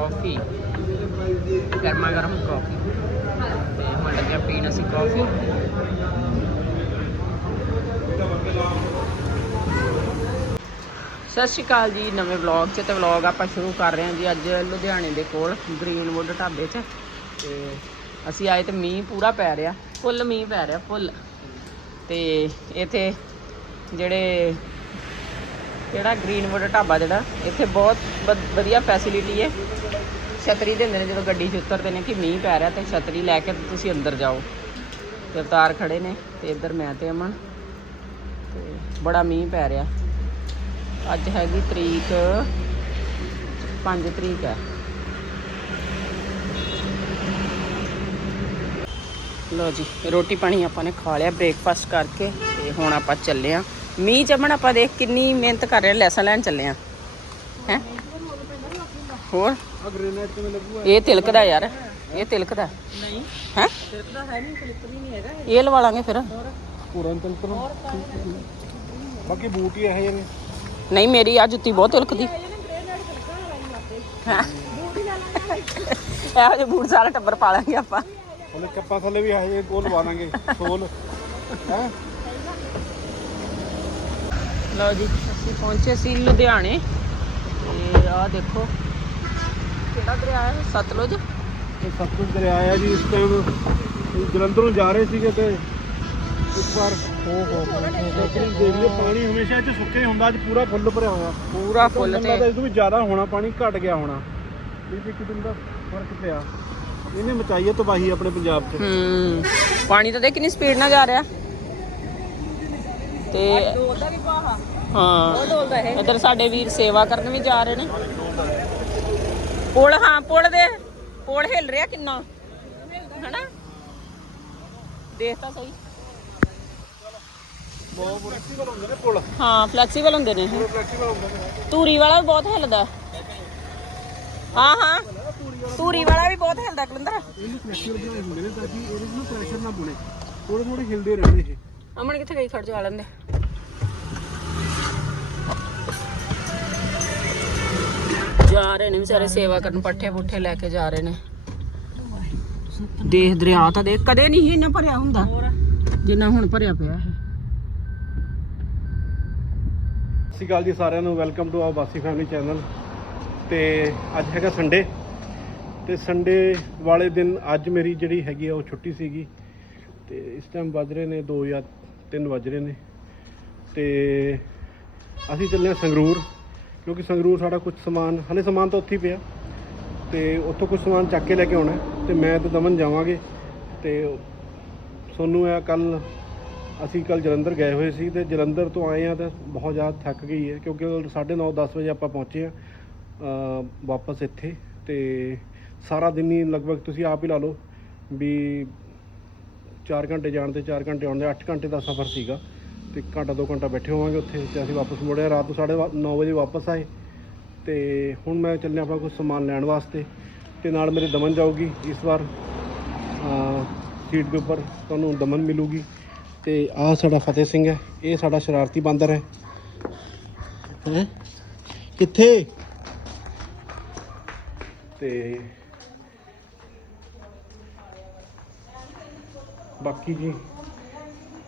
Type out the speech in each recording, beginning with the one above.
ਕਾਫੀ ਗਰਮਾ ਗਰਮ ਕਾਫੀ ਤੇ ਹੁਣ ਲੱਗਿਆ ਪੀਣ ਅਸੀਂ ਕਾਫੀ ਸਤਿ ਸ਼੍ਰੀ ਅਕਾਲ ਜੀ, ਨਵੇਂ ਵਲੌਗ 'ਚ ਤੇ ਵਲੌਗ ਆਪਾਂ ਸ਼ੁਰੂ ਕਰ ਰਹੇ ਹਾਂ ਜੀ ਅੱਜ ਲੁਧਿਆਣੇ ਦੇ ਕੋਲ ਗ੍ਰੀਨਵੁੱਡ ਢਾਬੇ 'ਚ। ਤੇ ਅਸੀਂ ਆਏ ਤੇ ਮੀਂਹ ਪੂਰਾ ਪੈ ਰਿਹਾ, ਫੁੱਲ ਮੀਂਹ ਪੈ ਰਿਹਾ, ਫੁੱਲ। ਤੇ ਇੱਥੇ ਜਿਹੜੇ ਜਿਹੜਾ ਗ੍ਰੀਨਵੁੱਡ ਢਾਬਾ ਜਿਹੜਾ, ਇੱਥੇ ਬਹੁਤ ਵਧੀਆ ਫੈਸਿਲਿਟੀ ਹੈ ਛਤਰੀ ਦਿੰਦੇ ਨੇ ਜਦੋਂ ਗੱਡੀ 'ਚ ਉਤਰਦੇ ਨੇ ਕਿ ਮੀਂਹ ਪੈ ਰਿਹਾ ਤੇ ਛਤਰੀ ਲੈ ਕੇ ਤੁਸੀਂ ਅੰਦਰ ਜਾਓ। ਅਵਤਾਰ ਖੜੇ ਨੇ ਤੇ ਇੱਧਰ ਮੈਂ ਤੇ ਅਮਨ। ਤੇ ਬੜਾ ਮੀਂਹ ਪੈ ਰਿਹਾ। ਅੱਜ ਹੈਗੀ ਤਰੀਕ 5 ਤਰੀਕ ਹੈ। ਲੋ ਜੀ, ਰੋਟੀ ਪਾਣੀ ਆਪਾਂ ਨੇ ਖਾ ਲਿਆ ਬ੍ਰੇਕਫਾਸਟ ਕਰਕੇ ਤੇ ਹੁਣ ਆਪਾਂ ਚੱਲੇ ਆ। ਮੀਂਹ ਚਮਣ ਆਪਾਂ ਦੇਖ ਕਿੰਨੀ ਮਿਹਨਤ ਕਰ ਰਹੇ ਲੈਸਾਂ ਲੈਣ ਚੱਲੇ ਆ ਹੈ? ਹੋਰ? ਇਹ ਯਾਰ ਇਹ ਨਹੀਂ ਹੈ ਤਿਲਕਦਾ। ਹੈ? ਨਹੀਂ ਤਿਲਕਦੀ ਨਹੀਂ ਹੈਗਾ ਇਹ ਲਵਾ ਲਾਂਗੇ ਫਿਰ। ਬਾਕੀ ਬੂਟ ਹੀ ਇਹ ਨੇ। ਨਹੀਂ ਮੇਰੀ ਆ ਜੁੱਤੀ ਬਹੁਤ ਤਿਲਕਦੀ। ਹਾਂ? ਇਹੋ ਜਿਹੇ ਬੂਟ ਸਾਰਾ ਟੱਬਰ ਪਾ ਲਾਂਗੇ ਆਪਾਂ। ਉਹਨੇ ਕੱਪਾ ਥੱਲੇ ਵੀ ਇਹ ਉਹ ਲਵਾ ਲਾਂਗੇ ਸੋਲ ਹੈ? ਲਓ ਜੀ ਅਸੀਂ ਪਹੁੰਚੇ ਸੀ ਲੁਧਿਆਣੇ ਤੇ ਆਹ ਦੇਖੋ ਕਿਹੜਾ ਦਰਿਆ ਹੈ ਸਤਲੁਜ ਇਹ ਸਤਲੁਜ ਦਰਿਆ ਆ ਜੀ ਇਸ ਟਾਈਮ ਜਲੰਧਰੋਂ ਜਾ ਰਹੇ ਸੀਗੇ ਤੇ ਇੱਕ ਵਾਰ ਹੋ ਹੋ ਦੇਖ ਪਾਣੀ ਹਮੇਸ਼ਾ ਇੱਥੇ ਸੁੱਕਾ ਹੀ ਹੁੰਦਾ ਅੱਜ ਪੂਰਾ ਫੁੱਲ ਭਰਿਆ ਹੋਇਆ ਪੂਰਾ ਫੁੱਲ ਤੇ ਇਸ ਤੋਂ ਵੀ ਜ਼ਿਆਦਾ ਹੋਣਾ ਪਾਣੀ ਘਟ ਗਿਆ ਹੋਣਾ ਇਹ ਇੱਕ ਦਿਨ ਦਾ ਫ਼ਰਕ ਪਿਆ ਇਹਨੇ ਮਚਾਈ ਹੈ ਤਬਾਹੀ ਆਪਣੇ ਪੰਜਾਬ 'ਚ ਹੂੰ ਪਾਣੀ ਤਾਂ ਦੇਖ ਕਿੰਨੀ ਸਪੀਡ ਨਾਲ ਜਾ ਰਿਹਾ ਤੇ ਹਾਂ ਇਧਰ ਸਾਡੇ ਵੀਰ ਸੇਵਾ ਕਰਨ ਵੀ ਜਾ ਰਹੇ ਨੇ। ਪੁਲ ਹਾਂ ਪੁਲ ਦੇ ਪੁਲ ਹਿੱਲ ਰਿਹਾ ਕਿੰਨਾ? ਹਨਾ? ਦੇਖ ਤਾਂ ਸਹੀ। ਹਾਂ ਫਲੈਕਸੀਬਲ ਹੁੰਦੇ ਨੇ ਧੂਰੀ ਵਾਲਾ ਵੀ ਬਹੁਤ ਹਿੱਲਦਾ। ਹਾਂ ਹਾਂ। ਧੂਰੀ ਵਾਲਾ ਵੀ ਬਹੁਤ ਹਿੱਲਦਾ ਕਲਿੰਦਰ। ਇਹਨੂੰ ਫਲੈਕਸੀਬਲ ਬਣਾਏ ਹੁੰਦੇ ਨੇ ਤਾਂ ਕਿ ਇਹਦੇ ਨਾ ਪ੍ਰੈਸ਼ਰ ਨਾ ਪੁਣੇ ਥੋੜੇ ਥੋੜੇ ਹਿਲਦੇ ਰਹਿੰਦੇ ਇਹ। ਅਮਨ ਕਿੱਥੇ ਗਈ? ਖੜ ਜਾ ਲੈਂਦੇ। ਜਾ ਰਹੇ ਨੇ ਵਿਚਾਰੇ ਸੇਵਾ ਕਰਨ ਪੱਠੇ ਪੁੱਠੇ ਲੈ ਕੇ ਜਾ ਰਹੇ ਨੇ। ਦੇਖ ਦਰਿਆ ਤਾਂ ਦੇਖ ਕਦੇ ਨਹੀਂ ਇੰਨਾ ਭਰਿਆ ਹੁੰਦਾ। ਜਿੰਨਾ ਹੁਣ ਭਰਿਆ ਪਿਆ ਹੈ ਸਤਿ ਸ਼੍ਰੀ ਅਕਾਲ ਜੀ ਸਾਰਿਆਂ ਨੂੰ welcome to our Basi family channel. ਤੇ ਅੱਜ ਹੈਗਾ ਸੰਡੇ। ਤੇ ਸੰਡੇ ਵਾਲੇ ਦਿਨ ਅੱਜ ਮੇਰੀ ਜਿਹੜੀ ਹੈਗੀ ਆ ਉਹ ਛੁੱਟੀ ਸੀਗੀ। ਤੇ ਇਸ ਟਾਈਮ ਵੱਜ ਰਹੇ ਨੇ 2 ਜਾਂ 3 ਵੱਜ ਰਹੇ ਨੇ। ਤੇ ਅਸੀਂ ਚੱਲੇ ਹਾਂ ਸੰਗਰੂਰ। ਕਿਉਂਕਿ ਸੰਗਰੂਰ ਸਾਡਾ ਕੁਝ ਸਮਾਨ, ਹਲੇ ਸਮਾਨ ਤਾਂ ਉੱਥੇ ਹੀ ਪਿਆ। ਤੇ ਉੱਥੋਂ ਕੁਝ ਸਮਾਨ ਚੱਕ ਕੇ ਲੈ ਕੇ ਆਉਣਾ ਹੈ ਤੇ ਮੈਂ ਤੇ ਦਮਨ ਜਾਵਾਂਗੇ। ਤੇ ਸੋਨੂੰ ਆ ਕੱਲ ਅਸੀਂ ਕੱਲ ਜਲੰਧਰ ਗਏ ਹੋਏ ਸੀ ਤੇ ਜਲੰਧਰ ਤੋਂ ਆਏ ਆ ਤਾਂ ਬਹੁਤ ਜ਼ਿਆਦਾ ਥੱਕ ਗਈ ਹੈ ਕਿਉਂਕਿ 9:30 10 ਵਜੇ ਆਪਾਂ ਪਹੁੰਚੇ ਆ ਵਾਪਸ ਇੱਥੇ। ਤੇ ਸਾਰਾ ਦਿਨ ਹੀ ਲਗਭਗ ਤੁਸੀਂ ਆਪ ਹੀ ਲਾ ਲਓ ਵੀ 4 ਘੰਟੇ ਜਾਣ ਤੇ 4 ਘੰਟੇ ਆਉਣ ਦੇ 8 ਘੰਟੇ ਦਾ ਸਫ਼ਰ ਸੀਗਾ। ਤੇ ਘੰਟਾ, ਦੋ ਘੰਟਾ ਬੈਠੇ ਹੋਵਾਂਗੇ ਉੱਥੇ ਤੇ ਅਸੀਂ ਵਾਪਸ ਮੁੜੇ ਰਾਤ ਨੂੰ 9:30 ਵਜੇ ਵਾਪਸ ਆਏ ਤੇ ਹੁਣ ਮੈਂ ਚੱਲਿਆ ਆਪਣਾ ਕੁਝ ਸਮਾਨ ਲੈਣ ਵਾਸਤੇ ਤੇ ਨਾਲ ਮੇਰੇ ਦਮਨ ਜਾਊਗੀ ਇਸ ਵਾਰ ਸੀਟ ਦੇ ਉੱਪਰ। ਤੁਹਾਨੂੰ ਦਮਨ ਮਿਲੂਗੀ। ਤੇ ਆਹ ਸਾਡਾ ਫਤਿਹ ਸਿੰਘ ਹੈ। ਇਹ ਸਾਡਾ ਸ਼ਰਾਰਤੀ ਬਾਂਦਰ ਹੈ। ਹੈ? ਕਿੱਥੇ? ਤੇ ਬਾਕੀ ਜੀ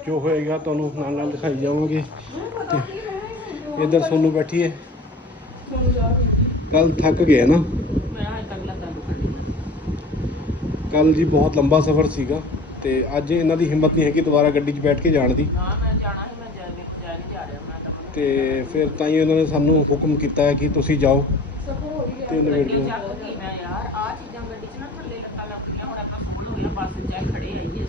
ਜੋ ਹੋਏਗਾ ਤੁਹਾਨੂੰ ਨਾਲ ਨਾਲ ਦਿਖਾਈ ਜਾਵਾਂਗੇ। ਤੇ ਇਧਰ ਸੋਨੂੰ ਬੈਠੀ ਹੈ। ਕੱਲ ਥੱਕ ਗਏ ਨਾ? ਕੱਲ ਜੀ ਬਹੁਤ ਲੰਬਾ ਸਫ਼ਰ ਸੀਗਾ ਤੇ ਅੱਜ ਇਹਨਾਂ ਦੀ ਹਿੰਮਤ ਨਹੀਂ ਹੈਗੀ ਦੁਬਾਰਾ ਗੱਡੀ 'ਚ ਬੈਠ ਕੇ ਜਾਣ ਦੀ। ਹਾਂ ਤਾਂ ਫਿਰ ਤਾਂ ਹੀ ਉਹਨਾਂ ਨੇ ਸਾਨੂੰ ਹੁਕਮ ਕੀਤਾ ਹੈ ਕਿ ਤੁਸੀਂ ਜਾਓ। ਤੇ ਨਵੇੜ ਯਾਰ ਆ ਚੀਜ਼ਾਂ ਗੱਡੀ 'ਚ ਨਾ ਥੱਲੇ ਲੱਤਾਂ ਲੱਗਦੀਆਂ ਹੁਣ ਆਪਾਂ ਸੋਲ ਹੋ ਗਿਆ ਬੱਸ 'ਚ ਖੜੇ ਆਈਏ।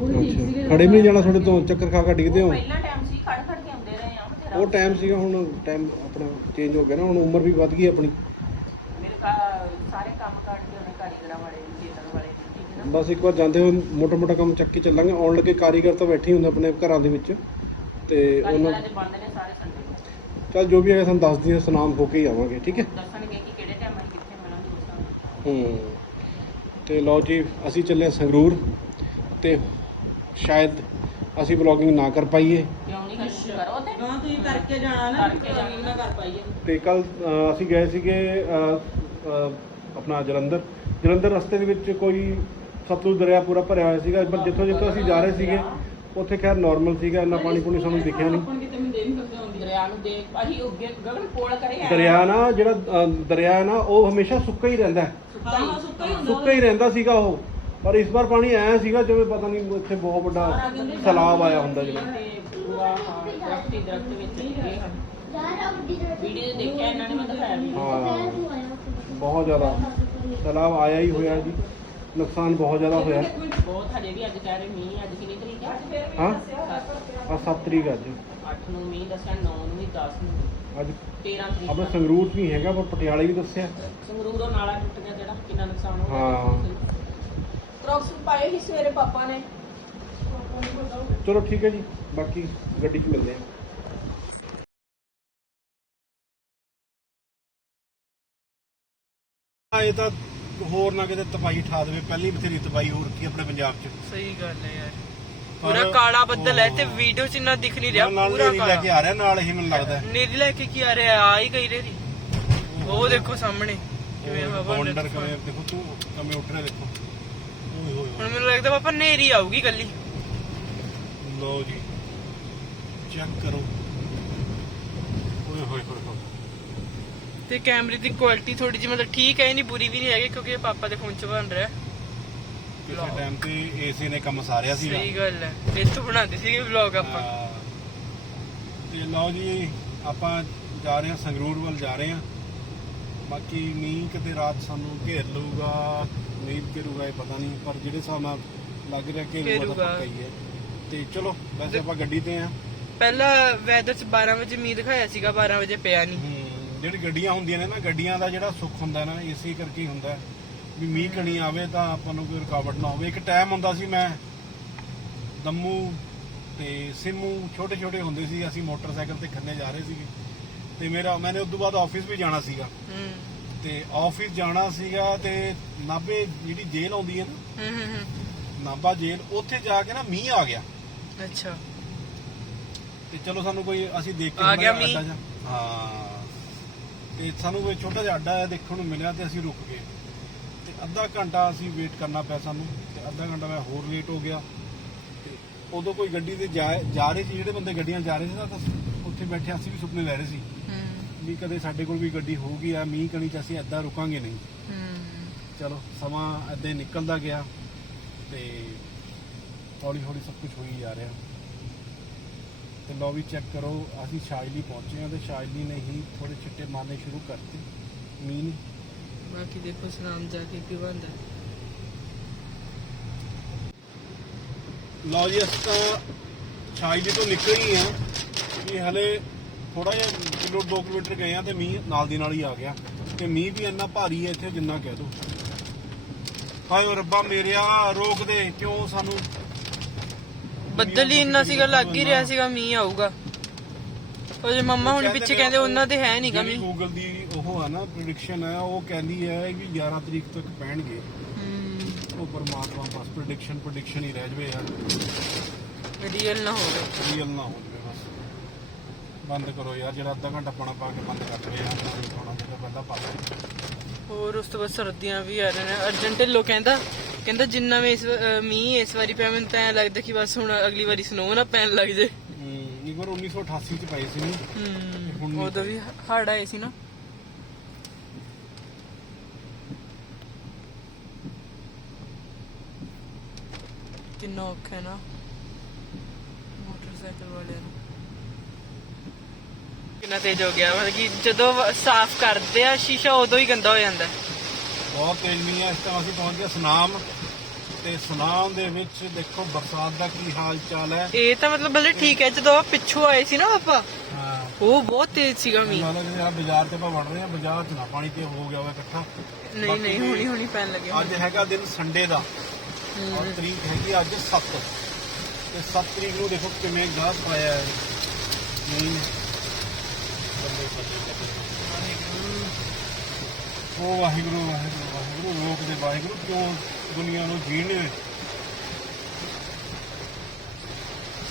ਅੱਛਾ। ਖੜੇ ਵੀ ਨਹੀਂ ਜਾਣਾ ਤੁਹਾਡੇ ਤੋਂ ਚੱਕਰ ਖਾ ਖਾ ਡਿੱਗਦੇ ਹੋ। ਪਹਿਲਾ ਟਾਈਮ ਸੀ ਖੜ ਖੜ ਕੇ ਆਉਂਦੇ ਰਹੇ ਆ ਬਥੇਰਾ। ਉਹ ਟਾਈਮ ਸੀਗਾ ਹੁਣ ਟਾਈਮ ਆਪਣਾ ਚੇਂਜ ਹੋ ਗਿਆ ਨਾ ਹੁਣ ਉਮਰ ਵੀ ਵੱਧ ਗਈ ਆਪਣੀ। ਮੇਰੇ ਕਾ- ਸਾਰੇ ਕੰਮ ਕਰਦੇ ਹੋਣੇ ਕਾਰੀਗਰਾਂ ਵਾਲੇ ਚੇਤਨ ਵਾਲੇ ਠੀਕ ਹੈ ਨਾ? ਬਸ ਇੱਕ ਵਾਰ ਜਾਂਦੇ ਹੋਏ ਮੋਟਾ ਮੋਟਾ ਕੰਮ ਚੱਕ ਕੇ ਚੱਲਾਂਗੇ। ਆਉਣ ਲੱਗੇ ਕਾਰੀਗਰ ਤਾਂ ਬੈਠੇ ਹੀ ਹੁੰਦੇ ਆਪਣੇ ਘਰਾਂ ਦੇ ਵਿੱਚ। ਤੇ ਉਹਨਾਂ ਕਾਰੀਗਰਾਂ ਦੇ ਬੰਦ ਨੇ ਸਾਰੇ ਸੰਡੇ ਨੂੰ। ਚੱਲ ਜੋ ਵੀ ਹੈਗਾ ਸਾਨੂੰ ਦੱਸ ਦਿਓ ਸੁਨਾਮ ਹੋ ਕੇ ਹੀ ਆਵਾਂਗੇ ਠੀਕ ਹੈ? ਦੱਸਣਗੇ ਕਿ ਕਿਹੜੇ ਟਾਈਮ ਅਸੀਂ ਕਿੱਥੇ ਮਿਲਾਂਗੇ ਉਸ time। ਹੂੰ। ਤੇ ਲਓ ਜੀ ਅਸੀਂ ਚੱਲੇ ਹਾਂ ਸੰਗਰੂਰ। ਤੇ ਸ਼ਾਇਦ ਅਸੀਂ ਵਲੌਗਿੰਗ ਨਾ ਕਰ ਪਾਈਏ। ਕਿਉਂ ਨਹੀਂ? ਕਰੋ ਤੇ। ਨਾ ਤੁਸੀਂ ਕਰਕੇ ਜਾਣਾ ਨਾ ਕਰਕੇ ਜਾਣੀ। ਨਾ ਕਰ ਪਾਈਏ। ਤੇ ਕੱਲ ਅਸੀਂ ਗਏ ਸੀਗੇ ਆਪਣਾ ਜਲੰਧਰ। ਜਲੰਧਰ ਰਸਤੇ ਦੇ ਵਿੱਚ ਕੋਈ ਸਤਲੁਜ ਦਰਿਆ ਪੂਰਾ ਭਰਿਆ ਹੋਇਆ ਸੀਗਾ। ਪਰ ਜਿੱਥੋਂ ਜਿੱਥੋਂ ਅਸੀਂ ਜਾ ਰਹੇ ਸੀਗੇ ਉੱਥੇ ਖੈਰ ਨਾਰਮਲ ਸੀਗਾ ਇੰਨਾ ਪਾਣੀ ਪੂਣੀ ਸਾਨੂੰ ਦਿਖਿਆ ਨਹੀਂ। ਦਰਿਆ ਨੂੰ ਦੇਖ ਅਸੀਂ ਅੱਗੇ ਗਗਨ ਕੋਲ ਕਰੇ ਆ। ਦਰਿਆ ਨਾ ਜਿਹੜਾ ਦਰਿਆ ਹੈ ਨਾ ਉਹ ਹਮੇਸ਼ਾ ਸੁੱਕਾ ਹੀ ਰਹਿੰਦਾ ਹੈ। ਸੁੱਕਾ ਹੀ ਸੁੱਕਾ ਹੀ ਸੁੱਕਾ ਹੀ ਰਹਿੰਦਾ ਸੀਗਾ ਉਹ। ਪਰ ਇਸ ਵਾਰ ਪਾਣੀ ਆਇਆ ਸੀਗਾ ਜਿਵੇਂ ਪਤਾ ਨਹੀਂ ਇੱਥੇ ਬਹੁਤ ਵੱਡਾ ਸੈਲਾਬ ਆਇਆ ਹੁੰਦਾ ਜਿਵੇਂ। ਤੇ ਪੂਰਾ ਹਾਂ ਦਰਖਤ ਹੀ ਦਰਖਤ ਵਿੱਚ ਲੱਗੇ ਹਨ ਵੀਡੀਓ ਦੇਖਿਆ ਇਹਨਾਂ ਨੇ ਮੈਂ ਦਿਖਾਇਆ ਵੀ ਹਾਂ ਬਹੁਤ ਜ਼ਿਆਦਾ ਸੈਲਾਬ ਆਇਆ ਹੀ ਹੋਇਆ ਜੀ। ਨੁਕਸਾਨ ਬਹੁਤ ਜ਼ਿਆਦਾ ਹੋਇਆ। ਬਹੁਤ ਹਜੇ ਵੀ ਅੱਜ ਕਹਿ ਰਹੇ ਮੀਂਹ ਅੱਜ ਕਿੰਨੀ ਤਰੀਕ ਹੈ? ਹਾਂ। ਆ 7 ਤਰੀਕ ਅੱਜ। 8 ਨੂੰ ਮੀਂਹ ਦੱਸਿਆ 9 ਨੂੰ ਵੀ 10 ਨੂੰ ਅੱਜ 13 ਤਰੀਕ ਆਪਣੇ ਸੰਗਰੂਰ ਵੀ ਹੈਗਾ ਪਰ ਪਟਿਆਲੇ ਵੀ ਦੱਸਿਆ। ਸੰਗਰੂਰੋਂ ਨਾਲਾ ਟੁੱਟ ਗਿਆ ਜਿਹੜਾ ਕਿੰਨਾ ਨੁਕਸਾਨ ਹੋ ਹਾਂ। ਕ੍ਰੌਕਸ ਪਾਏ ਸੀ ਸਵੇਰੇ ਪਾਪਾ ਨੇ। ਚਲੋ ਠੀਕ ਹੈ ਜੀ ਬਾਕੀ ਗੱਡੀ 'ਚ ਮਿਲਦੇ ਹਾਂ। ਇਹ ਤਾਂ ਹੋਰ ਨਾ ਕਿਤੇ ਤਪਾਈ ਠਾ ਦੇਵੇ ਪਹਿਲੀ ਬਥੇਰੀ ਤਪਾਈ ਹੋ ਰੱਖੀ ਆਪਣੇ ਪੰਜਾਬ 'ਚ। ਸਹੀ ਗੱਲ ਹੈ ਯਾਰ। ਪਰ ਕਾਲਾ ਬੱਦਲ ਹੈ ਤੇ ਵੀਡੀਓ ਚ ਇੰਨਾ ਦਿਖ ਨਹੀਂ ਰਿਹਾ ਨਾਲ ਪੂਰਾ ਲੈ ਕਾਲਾ। ਕੇ ਆ ਰਿਹਾ ਨਾਲ ਹੀ ਮੈਨੂੰ ਲੱਗਦਾ ਨੀਲੀ ਲੈ ਕੇ ਕੀ ਆ ਰਿਹਾ ਆ ਹੀ ਗਈ ਰੇਰੀ ਉਹ ਦੇਖੋ ਸਾਹਮਣੇ ਕਿਵੇਂ ਹਵਾ ਬਾਉਂਡਰ ਕਿਵੇਂ ਦੇਖੋ ਤੂੰ ਕਿਵੇਂ ਉੱਠ ਰਿਹਾ ਦੇਖੋ। ਹੁਣ ਮੈਨੂੰ ਲੱਗਦਾ ਪਾਪਾ ਨੇਰੀ ਆਊਗੀ ਕੱਲੀ ਲਓ ਜੀ। ਚੈੱਕ ਕਰੋ। ਓਏ ਹੋਏ ਹੋਏ ਹੋਏ। ਤੇ ਕੈਮਰੇ ਦੀ ਕੁਆਲਿਟੀ ਥੋੜੀ ਜਿਹੀ ਮਤਲਬ ਠੀਕ ਹੈ ਨਹੀਂ ਬੁਰੀ ਵੀ ਨਹੀਂ ਹੈਗੀ ਕਿਉਂਕਿ ਇਹ ਪਾਪਾ ਦੇ ਫੋਨ 'ਚ ਬਣ ਰਿਹਾ। ਕਿਸੇ ਟਾਈਮ ਤੇ ਏਸੀ ਨੇ ਕੰਮ ਸਾਰਿਆ ਸੀ ਸਹੀ ਗੱਲ ਹੈ। ਤੋਂ ਬਣਾਉਂਦੇ ਸੀਗੇ ਵਲੌਗ ਆਪਾਂ। ਤੇ ਲਓ ਜੀ ਆਪਾਂ ਜਾ ਰਹੇ ਹਾਂ ਸੰਗਰੂਰ ਵੱਲ ਜਾ ਰਹੇ ਹਾਂ। ਬਾਕੀ ਮੀਂਹ ਕਿਤੇ ਰਾਤ ਸਾਨੂੰ ਘੇਰ ਲਊਗਾ ਨਹੀਂ ਘੇਰੂਗਾ ਇਹ ਪਤਾ ਨਹੀਂ ਪਰ ਜਿਹੜੇ ਹਿਸਾਬ ਨਾਲ ਲੱਗ ਰਿਹਾ ਘੇਰੂਗਾ ਤਾਂ। ਪੱਕਾ ਹੀ ਹੈ। ਤੇ ਚਲੋ ਵੈਸੇ ਆਪਾਂ ਗੱਡੀ ਤੇ ਆ ਪਹਿਲਾਂ ਵੈਦਰ 'ਚ 12 ਵਜੇ ਮੀਂਹ ਦਿਖਾਇਆ ਸੀਗਾ 12 ਵਜੇ ਪਿਆ ਨਹੀਂ ਜਿਹੜੀ ਗੱਡੀਆਂ ਹੁੰਦੀਆਂ ਨੇ ਨਾ ਗੱਡੀਆਂ ਦਾ ਜਿਹੜਾ ਸੁੱਖ ਹੁੰਦਾ ਨਾ ਏਸੀ ਕਰਕੇ ਹੀ ਹੁੰਦਾ। ਵੀ ਮੀਂਹ ਕਣੀ ਆਵੇ ਤਾਂ ਆਪਾਂ ਨੂੰ ਕੋਈ ਰੁਕਾਵਟ ਨਾ ਹੋਵੇ। ਇੱਕ ਟਾਈਮ ਹੁੰਦਾ ਸੀ ਮੈਂ ਦਮੂ ਤੇ ਸਿਮੂ ਛੋਟੇ ਛੋਟੇ ਹੁੰਦੇ ਸੀ ਅਸੀਂ ਮੋਟਰਸਾਈਕਲ ਤੇ ਖੰਨੇ ਜਾ ਰਹੇ ਸੀਗੇ। ਤੇ ਮੇਰਾ ਮੈਨੇ ਉਸ ਤੋਂ ਬਾਅਦ ਆਫਿਸ ਵੀ ਜਾਣਾ ਸੀਗਾ। ਹੂੰ ਤੇ ਆਫਿਸ ਜਾਣਾ ਸੀਗਾ ਤੇ ਨਾਭੇ ਜਿਹੜੀ ਜੇਲ੍ਹ ਆਉਂਦੀ ਹੈ ਨਾ ਹੂੰ ਹੂੰ ਹੂੰ। ਨਾਭਾ ਜੇਲ੍ਹ ਉੱਥੇ ਜਾ ਕੇ ਨਾ ਮੀਂਹ ਆ ਗਿਆ। ਅੱਛਾ। ਤੇ ਚਲੋ ਸਾਨੂੰ ਕੋਈ ਅਸੀਂ ਦੇਖ ਕੇ ਆ ਗਿਆ ਅੱਡਾ ਮੀਂਹ? ਜਿਹਾ- ਹਾਂ। ਤੇ ਸਾਨੂੰ ਕੋਈ ਛੋਟਾ ਜਿਹਾ ਅੱਡਾ ਦੇਖਣ ਨੂੰ ਮਿਲਿਆ ਤੇ ਅਸੀਂ ਰੁਕ ਗਏ। ਤੇ ਅੱਧਾ ਘੰਟਾ ਅਸੀਂ ਵੇਟ ਕਰਨਾ ਪਿਆ ਸਾਨੂੰ। ਤੇ ਅੱਧਾ ਘੰਟਾ ਮੈਂ ਹੋਰ ਲੇਟ ਹੋ ਗਿਆ। ਤੇ ਉਦੋਂ ਕੋਈ ਗੱਡੀ ਤੇ ਜਾ ਜਾ ਰਹੇ ਸੀ? ਜਿਹੜੇ ਬੰਦੇ ਗੱਡੀਆਂ ਜਾ ਰਹੇ ਸੀ ਨਾ ਤਾਂ ਉੱਥੇ ਬੈਠੇ ਅਸੀਂ ਵੀ ਸੁਪਨੇ ਲੈ ਰਹੇ ਸੀ। ਹੂੰ। ਵੀ ਕਦੇ ਸਾਡੇ ਕੋਲ ਵੀ ਗੱਡੀ ਹੋਊਗੀ ਆ ਮੀਂਹ ਕਣੀ ਚ ਅਸੀਂ ਐਦਾਂ ਰੁਕਾਂਗੇ ਨਹੀਂ। ਹੂੰ। ਚਲੋ ਸਮਾਂ ਐਦਾਂ ਹੀ ਨਿਕਲਦਾ ਗਿਆ ਤੇ ਹੌਲੀ ਹੌਲੀ ਸਭ ਕੁਝ ਹੋਈ ਜਾ ਰਿਹਾ। ਤੇ ਲੋ ਵੀ ਚੈੱਕ ਕਰੋ ਅਸੀਂ ਸ਼ਾਇਲੀ ਪਹੁੰਚੇ ਹਾਂ ਤੇ ਸ਼ਾਇਲੀ ਨੇ ਹੀ ਥੋੜੇ ਛਿੱਟੇ ਮਾਰਨੇ ਸ਼ੁਰੂ ਕਰਤੇ। ਮੀਂਹ ਨੇ। ਬਾਕੀ ਦੇਖੋ ਸਲਾਮ ਜਾ ਕੇ ਕੀ ਬਣਦਾ ਲਓ ਜੀ ਅਸੀਂ ਤਾਂ ਸ਼ਾਇਲੀ ਤੋਂ ਨਿਕਲ ਹੀ ਆ ਵੀ ਹਲੇ ਥੋੜਾ ਜਿਹਾ ਕਿਲੋ 2 ਕਿਲੋਮੀਟਰ ਗਏ ਆ ਤੇ ਮੀਂਹ ਨਾਲ ਦੀ ਨਾਲ ਹੀ ਆ ਗਿਆ। ਤੇ ਮੀਂਹ ਵੀ ਇੰਨਾ ਭਾਰੀ ਹੈ ਇੱਥੇ ਜਿੰਨਾ ਕਹਿ ਦੋ। ਹਾਏ ਓ ਰੱਬਾ ਮੇਰਿਆ ਰੋਕ ਦੇ ਕਿਉਂ ਸਾਨੂੰ ਬੱਦਲ ਹੀ ਇੰਨਾ ਸੀਗਾ ਲੱਗ ਹੀ ਰਿਹਾ ਸੀਗਾ ਮੀਂਹ ਆਊਗਾ। ਉਹ ਜੇ ਮੰਮਾ ਹੁਣ ਪਿੱਛੇ ਕਹਿੰਦੇ ਉਹਨਾਂ ਦੇ ਹੈ ਨਹੀਂਗਾ ਮੀਂਹ। ਗੂਗਲ ਦੀ ਉਹ ਆ ਨਾ ਪ੍ਰੈਡਿਕਸ਼ਨ ਹੈ ਉਹ ਕਹਿੰਦੀ ਹੈ ਕਿ 11 ਤਰੀਕ ਤੱਕ ਪੈਣਗੇ। ਉਹ ਪਰਮਾਤਮਾ ਬਸ ਪ੍ਰੈਡਿਕਸ਼ਨ ਪ੍ਰੈਡਿਕਸ਼ਨ ਹੀ ਰਹਿ ਜਵੇ ਯਾਰ। ਰੀਅਲ ਨਾ ਹੋਵੇ। ਰੀਅਲ ਨਾ ਹੋ ਜਵੇ ਬਸ। ਬੰਦ ਕਰੋ ਯਾਰ ਜਿਹੜਾ ਅੱਧਾ ਘੰਟਾ ਪਾਣਾ ਪਾ ਕੇ ਬੰਦ ਕਰ ਪਹਿਲਾਂ ਪਾ ਦੇ ਹੋਰ ਉਸ ਤੋਂ ਬਾਅਦ ਸਰਦੀਆਂ ਵੀ ਆ ਰਹੇ ਨੇ। ਅਰਜਨ ਢਿੱਲੋਂ ਕਹਿੰਦਾ ਕਹਿੰਦਾ ਜਿੰਨਾ ਵੀ ਇਸ ਮੀਂਹ ਇਸ ਵਾਰੀ ਪਿਆ ਮੈਨੂੰ ਤਾਂ ਐਂ ਲੱਗਦਾ ਕਿ ਬਸ ਹੁਣ ਅਗਲੀ ਵਾਰੀ ਸਨੋ ਨਾ ਪੈਣ ਲੱਗ ਜੇ। ਹੂੰ ਇੱਕ ਵਾਰ 1988 ਚ ਪਏ ਸੀ ਨਹੀਂ ਹੁਣ ਉਦੋਂ ਵੀ ਹੜ ਆਏ ਸੀ ਨਾ। ਕਿੰਨਾ ਔਖਾ ਹੈ ਨਾ ਮੋਟਰਸਾਈਕਲ ਵਾਲਿਆਂ ਨੂੰ। ਕਿੰਨਾ ਤੇਜ਼ ਹੋ ਗਿਆ ਮਤਲਬ ਕਿ ਜਦੋਂ ਸਾਫ਼ ਕਰਦੇ ਆ ਸ਼ੀਸ਼ਾ ਉਦੋਂ ਹੀ ਗੰਦਾ ਹੋ ਜਾਂਦਾ। ਹੈ। ਬਹੁਤ ਤੇਜ਼ ਮੀਂਹ ਹੈ ਇਸ ਟਾਈਮ ਅਸੀਂ ਪਹੁੰਚ ਗਏ ਸੁਨਾਮ। ਤੇ ਸੁਨਾਮ ਦੇ ਵਿੱਚ ਦੇਖੋ ਬਰਸਾਤ ਦਾ ਕੀ ਹਾਲ ਚਾਲ ਹੈ। ਇਹ ਤਾਂ ਮਤਲਬ ਬਲੇ ਠੀਕ ਹੈ ਜਦੋਂ ਆਪਾਂ ਪਿੱਛੋਂ ਆਏ ਸੀ ਨਾ ਆਪਾਂ ਹਾਂ। ਉਹ ਬਹੁਤ ਤੇਜ਼ ਸੀਗਾ ਮੀਂਹ। ਮਾਲਾ ਜੀ ਆ ਬਾਜ਼ਾਰ ਤੇ ਆਪਾਂ ਵੜ ਰਹੇ ਹਾਂ ਬਾਜ਼ਾਰ ਚ ਨਾ ਪਾਣੀ ਤੇ ਹੋ ਗਿਆ ਹੋਇਆ ਇਕੱਠਾ। ਨਹੀਂ ਨਹੀਂ ਹੁਣੀ ਹੁਣੀ ਪੈਣ ਲੱਗਿਆ। ਅੱਜ ਹੈਗਾ ਦਿਨ ਸੰਡੇ ਦਾ। ਔਰ ਤਰੀਕ ਹੈਗੀ ਅੱਜ 7 ਤੇ 7 ਤਰੀਕ ਨੂੰ ਦੇਖੋ ਕਿਵੇਂ ਗਾਹ ਪਾਇਆ ਹੈ ਮੀਂਹ ਨੇ। ਉਹ ਵਾਹਿਗੁਰੂ ਵਾਹਿਗੁਰੂ ਵਾਹਿਗੁਰੂ ਲੋਕ ਦੇ ਵਾਹਿਗੁਰੂ ਕਿਉਂ ਦੁਨੀਆ ਨੂੰ ਜੀਣ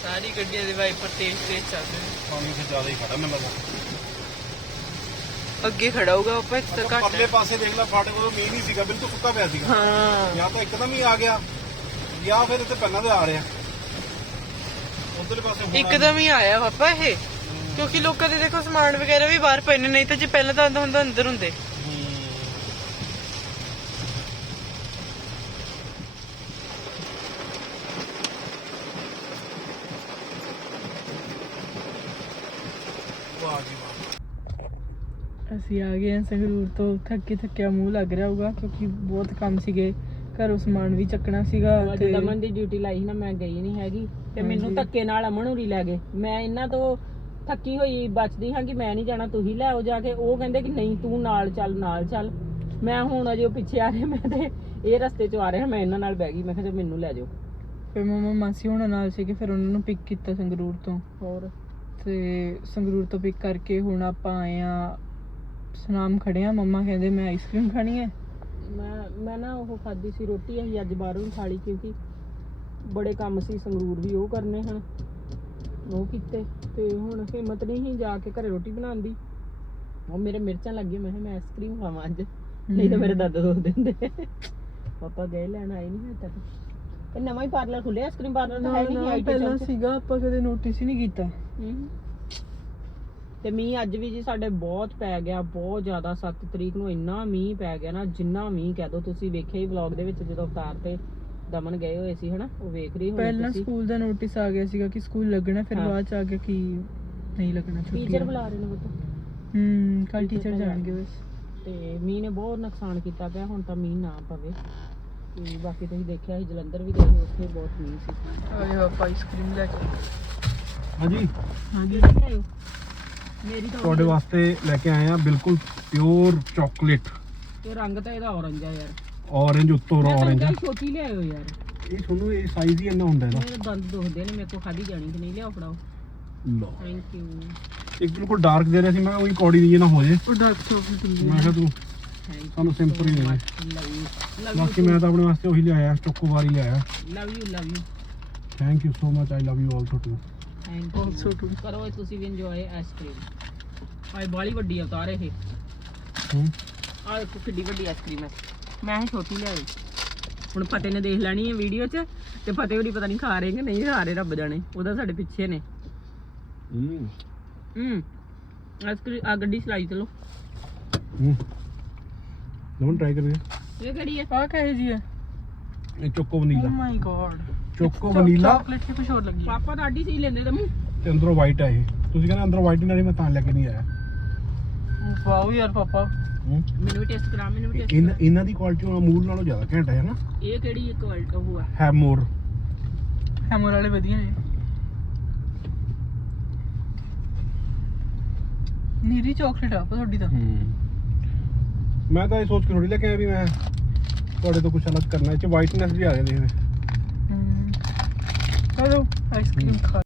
ਸਾਰੀ ਗੱਡੀਆਂ ਦੇ ਵਾਈਪਰ ਤੇਜ਼ ਤੇਜ਼ ਚੱਲ ਰਹੇ ਨੇ ਪਾਣੀ ਤੇ ਜ਼ਿਆਦਾ ਹੀ ਖੜਾ ਮੈਨੂੰ ਲੱਗਦਾ। ਅੱਗੇ ਖੜਾ ਹੋਊਗਾ ਆਪਾਂ ਇੱਕ ਤਾਂ ਘੱਟ ਪਰਲੇ ਪਾਸੇ ਦੇਖ ਲੈ ਫਾਟਕ ਉਹ ਮੀਂਹ ਨਹੀਂ ਸੀਗਾ ਬਿਲਕੁਲ ਸੁੱਕਾ ਪਿਆ ਸੀਗਾ। ਹਾਂ। ਜਾਂ ਤਾਂ ਇੱਕਦਮ ਹੀ ਆ ਗਿਆ ਜਾਂ ਫਿਰ ਇੱਥੇ ਪਹਿਲਾਂ ਦੇ ਆ ਰਿਹਾ। ਉਧਰਲੇ ਪਾਸੇ ਹੁਣ ਇੱਕਦਮ ਹੀ ਆਇਆ ਪਾਪਾ ਇਹ। ਕਿਉਂਕਿ ਲੋਕਾਂ ਦੇ ਦੇਖੋ ਸਮਾਨ ਵਗੈਰਾ ਵੀ ਬਾਹਰ ਪਏ ਨੇ ਨਹੀਂ ਤਾਂ ਜੇ ਪਹਿਲਾਂ ਤਾਂ ਆਉਂਦਾ ਹੁੰਦਾ ਅੰਦਰ ਹੁੰਦੇ। ਵਾਹ ਜੀ ਵਾਹ। ਅਸੀਂ ਆ ਗਏ ਹਾਂ ਸੰਗਰੂਰ ਤੋਂ ਥੱਕੇ ਥੱਕਿਆ ਮੂੰਹ ਲੱਗ ਰਿਹਾ ਹੋਊਗਾ ਕਿਉਂਕਿ ਬਹੁਤ ਕੰਮ ਸੀਗੇ ਘਰੋਂ ਸਮਾਨ ਵੀ ਚੱਕਣਾ ਸੀਗਾ ਤੇ ਦਮਨ ਦੀ ਡਿਊਟੀ ਲਾਈ ਸੀ ਨਾ ਮੈਂ ਗਈ ਨਹੀਂ ਹੈਗੀ ਤੇ ਮੈਨੂੰ। ਧੱਕੇ ਨਾਲ ਅਮਨ ਹੁਰੀ ਲੈ ਗਏ। ਮੈਂ ਇਹਨਾਂ ਤੋਂ ਥੱਕੀ ਹੋਈ ਬਚਦੀ ਹਾਂ ਕਿ ਮੈਂ ਨਹੀਂ ਜਾਣਾ ਤੂੰ ਹੀ ਲੈ ਆਓ ਜਾ ਕੇ। ਉਹ ਕਹਿੰਦੇ ਕਿ ਨਹੀਂ ਤੂੰ ਨਾਲ ਚੱਲ ਨਾਲ ਚੱਲ। ਮੈਂ ਹੁਣ ਅਜੇ ਉਹ ਪਿੱਛੇ ਆ ਰਹੇ ਮੈਂ ਤੇ ਇਹ ਰਸਤੇ 'ਚ ਆ ਰਹੇ ਮੈਂ ਇਹਨਾਂ ਨਾਲ ਬਹਿ ਗਈ। ਮੈਂ ਕਿਹਾ ਚੱਲ ਮੈਨੂੰ ਲੈ ਜਾਓ। ਫਿਰ ਮਮਾ ਮਾਸੀ ਹੋਣਾ ਨਾਲ ਸੀਗੇ ਫਿਰ ਉਹਨਾਂ ਨੂੰ ਪਿਕ ਕੀਤਾ ਸੰਗਰੂਰ ਤੋਂ। ਹੋਰ? ਤੇ ਸੰਗਰੂਰ ਤੋਂ ਪਿਕ ਕਰਕੇ ਹੁਣ ਆਪਾਂ ਆਏ ਆ ਸਨਾਮ ਖੜੇ ਆ ਮੰਮਾ ਕਹਿੰਦੇ ਮੈਂ ਆਈਸਕ੍ਰੀਮ ਖਾਣੀ ਹੈ? ਮੈਂ ਮੈਂ ਨਾ ਉਹ ਖਾਦੀ ਸੀ ਰੋਟੀ ਅਸੀਂ ਅੱਜ ਬਾਹਰੋਂ ਹੀ ਖਾ ਲਈ ਕਿਉਂਕਿ ਬੜੇ ਕੰਮ ਸੀ ਸੰਗਰੂਰ ਵੀ ਉਹ ਕਰਨੇ ਹਨ ਉਹ ਕੀਤੇ ਤੇ ਹੁਣ ਹਿੰਮਤ ਨਹੀਂ ਸੀ ਜਾ ਕੇ ਘਰੇ ਰੋਟੀ ਬਣਾਉਣ ਦੀ। ਉਹ ਮੇਰੇ ਮਿਰਚਾਂ ਲੱਗੀ ਮੈਂ ਕਿਹਾ ਮੈਂ ਆਈਸਕ੍ਰੀਮ ਖਾਵਾਂ ਅੱਜ ਨਹੀਂ ਤਾਂ ਮੇਰੇ ਦਰਦ ਦੋ ਦਿੰਦੇ। ਪਾਪਾ ਗਏ ਲੈਣ ਆਏ ਨਹੀਂ ਹਜੇ ਤੱਕ। ਇਹ ਨਵਾਂ ਹੀ ਪਾਰਲਰ ਖੁੱਲਿਆ ਆਈਸਕ੍ਰੀਮ ਪਾਰਲਰ ਤਾਂ ਹੈ ਨਹੀਂ ਆਈਟੀ ਪਹਿਲਾਂ। ਸੀਗਾ ਆਪਾਂ ਕਦੇ ਨੋਟਿਸ ਹੀ ਨਹੀਂ ਕੀਤਾ। ਤੇ ਮੀਂਹ ਅੱਜ ਵੀ ਜੀ ਸਾਡੇ ਬਹੁਤ ਪੈ ਗਿਆ ਬਹੁਤ ਜ਼ਿਆਦਾ। 7 ਤਰੀਕ ਨੂੰ ਇੰਨਾ ਮੀਂਹ ਪੈ ਗਿਆ ਨਾ ਜਿੰਨਾ ਮੀਂਹ ਕਹਿ ਦੋ ਤੁਸੀਂ ਵੇਖਿਆ ਹੀ ਵਲੌਗ ਦੇ ਵਿੱਚ ਜਦੋਂ ਅਵਤਾਰ ਤੇ ਦਮਨ ਗਏ ਹੋਏ ਸੀ ਹਨਾ? ਉਹ ਵੇਖ ਰਹੀ ਹੋਣੀ ਪਹਿਲਾਂ ਤੁਸੀਂ। ਸਕੂਲ ਦਾ ਨੋਟਿਸ ਆ ਗਿਆ ਸੀਗਾ ਕਿ ਸਕੂਲ ਲੱਗਣਾ ਫਿਰ ਹਾਂ। ਬਾਅਦ ਚ ਆ ਗਿਆ ਕਿ ਨਹੀਂ ਲੱਗਣਾ ਛੁੱਟੀ ਟੀਚਰ ਬੁਲਾ ਰਹੇ ਨੇ ਬੁੱਤ ਹੂੰ ਕੱਲ teacher ਟੀਚਰ ਤਾਂ ਜਾਣਗੇ ਬਸ। ਤੇ ਮੀਂਹ ਨੇ ਬਹੁਤ ਨੁਕਸਾਨ ਕੀਤਾ ਪਿਆ ਹੁਣ ਤਾਂ ਮੀਂਹ ਨਾ ਪਵੇ। ਤੇ ਬਾਕੀ ਤੁਸੀਂ ਦੇਖਿਆ ਸੀ ਜਲੰਧਰ ਵੀ ਗਏ ਸੀ, ਉੱਥੇ ਬਹੁਤ ਮੀਂਹ ਸੀ। ਆਏ ਆਪਾਂ ਆਈਸਕ੍ਰੀਮ ਲੈ ਕੇ। ਹਾਂਜੀ। ਹਾਂਜੀ ਲੈ ਕੇ ਆਇਓ। ਮੇਰੀ ਤਾਂ ਤੁਹਾਡੇ ਵਾਸਤੇ ਲੈ ਕੇ ਆਏ ਆ ਬਿਲਕੁਲ ਪਿਓਰ ਚਾਕਲੇਟ ਤੇ ਰੰਗ ਤਾਂ ਇਹਦਾ orange ਆ ਯਾਰ। ਔਰੇਂਜ ਉੱਤੋਂ ਕਿਹਾ ਸੀ ਛੋਟੀ ਲਿਆਇਓ ਯਾਰ। ਇਹ ਤੁਹਾਨੂੰ ਇਹ ਸਾਈਜ਼ ਹੀ ਇੰਨਾ ਹੁੰਦਾ ਇਹਦਾ। ਮੇਰੇ ਦੰਦ ਦੁਖਦੇ ਨੇ ਮੇਰੇ ਕੋ ਖਾਦੀ ਜਾਣੀ ਕਿ ਨਹੀਂ ਲਿਆਓ ਫੜਾਓ। ਲਓ। ਥੈਂਕ ਯੂ ਇੱਕ ਬਿਲਕੁਲ ਡਾਰਕ ਦੇ ਰਿਹਾ ਸੀ ਮੈਂ ਕਿਹਾ ਉਹੀ ਕੌੜੀ ਦੀ ਨਾ ਹੋ ਜੇ। ਉਹ ਡਾਰਕ ਚਾਕਲੇਟ ਹੁੰਦੀ ਮੈਂ ਕਿਹਾ ਤੂੰ ਥੈਂਕ ਸਾਨੂੰ ਸਿੰਪਲ ਹੀ ਦੇ ਦੇ। ਲਵ ਯੂ ਲਵ ਬਾਕੀ ਮੈਂ ਤਾਂ ਆਪਣੇ ਵਾਸਤੇ ਉਹੀ ਲਿਆਇਆ ਚੋਕੋਬਾਰੀ ਲਿਆਇਆ। You love you love you thank you so much I love you also too thank also too ਕਰੋ ਇਹ ਤੁਸੀਂ ਵੀ ਇੰਜੋਏ ਆਈਸਕ੍ਰੀਮ ਆਈ ਬਾਲੀ ਵੱਡੀ ਅਵਤਾਰ ਇਹ। ਹੂੰ। ਆਹ ਦੇਖੋ ਕਿੱਡੀ ਵੱਡੀ ਆਈਸਕ੍ਰੀਮ ਹੈ। ਮੈਂ ਛੋਟੀ ਲਿਆਈ। ਹੁਣ ਫਤਿਹ ਨੇ ਦੇਖ ਲੈਣੀ ਹੈ ਵੀਡੀਓ 'ਚ ਤੇ ਫਤਿਹ ਹੋਰੀ ਪਤਾ ਨਹੀਂ ਖਾ ਰਹੇ ਕਿ ਨਹੀਂ ਖਾ ਰਹੇ ਰੱਬ ਜਾਣੇ ਉਹਦਾ ਸਾਡੇ ਪਿੱਛੇ ਨੇ। ਹੂੰ। ਹੂੰ। ਆਈਸਕ੍ਰੀਮ ਆ ਗੱਡੀ ਚਲਾਈ ਚਲੋ। ਹੂੰ। ਲਵਨ ਟਰਾਈ ਕਰੀਏ ਇਹ ਕਿਹੜੀ ਹੈ? ਆ ਕਹੇ ਜੀ ਹੈ? ਇਹ choco O vanilla my god choco vanilla. Chocolate ਕੀ ਕੁਝ ਹੋਰ ਲੱਗੀ। ਹੈ ਪਾਪਾ ਤਾਂ ਆਡੀ ਸੀ ਲੈਂਦੇ ਤੇ ਮੂੰਹ ਤੇ ਅੰਦਰੋਂ ਵਾਈਟ ਹੈ ਇਹ। ਤੁਸੀਂ ਕਹਿੰਦੇ ਅੰਦਰੋਂ ਵਾਈਟ ਨਹੀਂ ਮੈਂ ਤਾਂ ਲੈ ਕੇ ਨਹੀਂ ਆਇਆ। ਵਾਓ ਯਾਰ ਪਾਪਾ। ਮੈਨੂੰ ਵੀ ਟੈਸਟ ਕਰਾ ਮੈਨੂੰ ਵੀ ਟੈਸਟ ਇਹਨਾਂ ਇਹਨਾਂ ਦੀ ਕੁਆਲਿਟੀ ਅਮੂਲ ਨਾਲੋਂ ਜ਼ਿਆਦਾ ਘੈਂਟ ਹੈ ਨਾ? ਇਹ ਕਿਹੜੀ ਕੁਆਲਿਟੀ ਉਹ ਆ? ਹੈਮੋਰ। ਹੈਮਰ ਵਾਲੇ ਵਧੀਆ ਨੇ। ਨੀਰੀ ਚਾਕਲੇਟ ਆ ਤੁਹਾਡੀ ਤਾਂ। ਹੂੰ। ਮੈਂ ਤਾਂ ਇਹ ਸੋਚ ਕੇ ਥੋੜੀ ਲੈ ਕੇ ਆਇਆ ਵੀ ਮੈਂ ਤੁਹਾਡੇ ਤੋਂ ਕੁਝ ਅਲੱਗ ਕਰਨਾ ਇਹ ਚ ਵਾਈਟਨੈਸ ਵੀ ਆ ਜਾਂਦੀ ਹੈ। ਹੂੰ। ਚਲੋ ਆਈਸਕ੍ਰੀਮ ਖਾ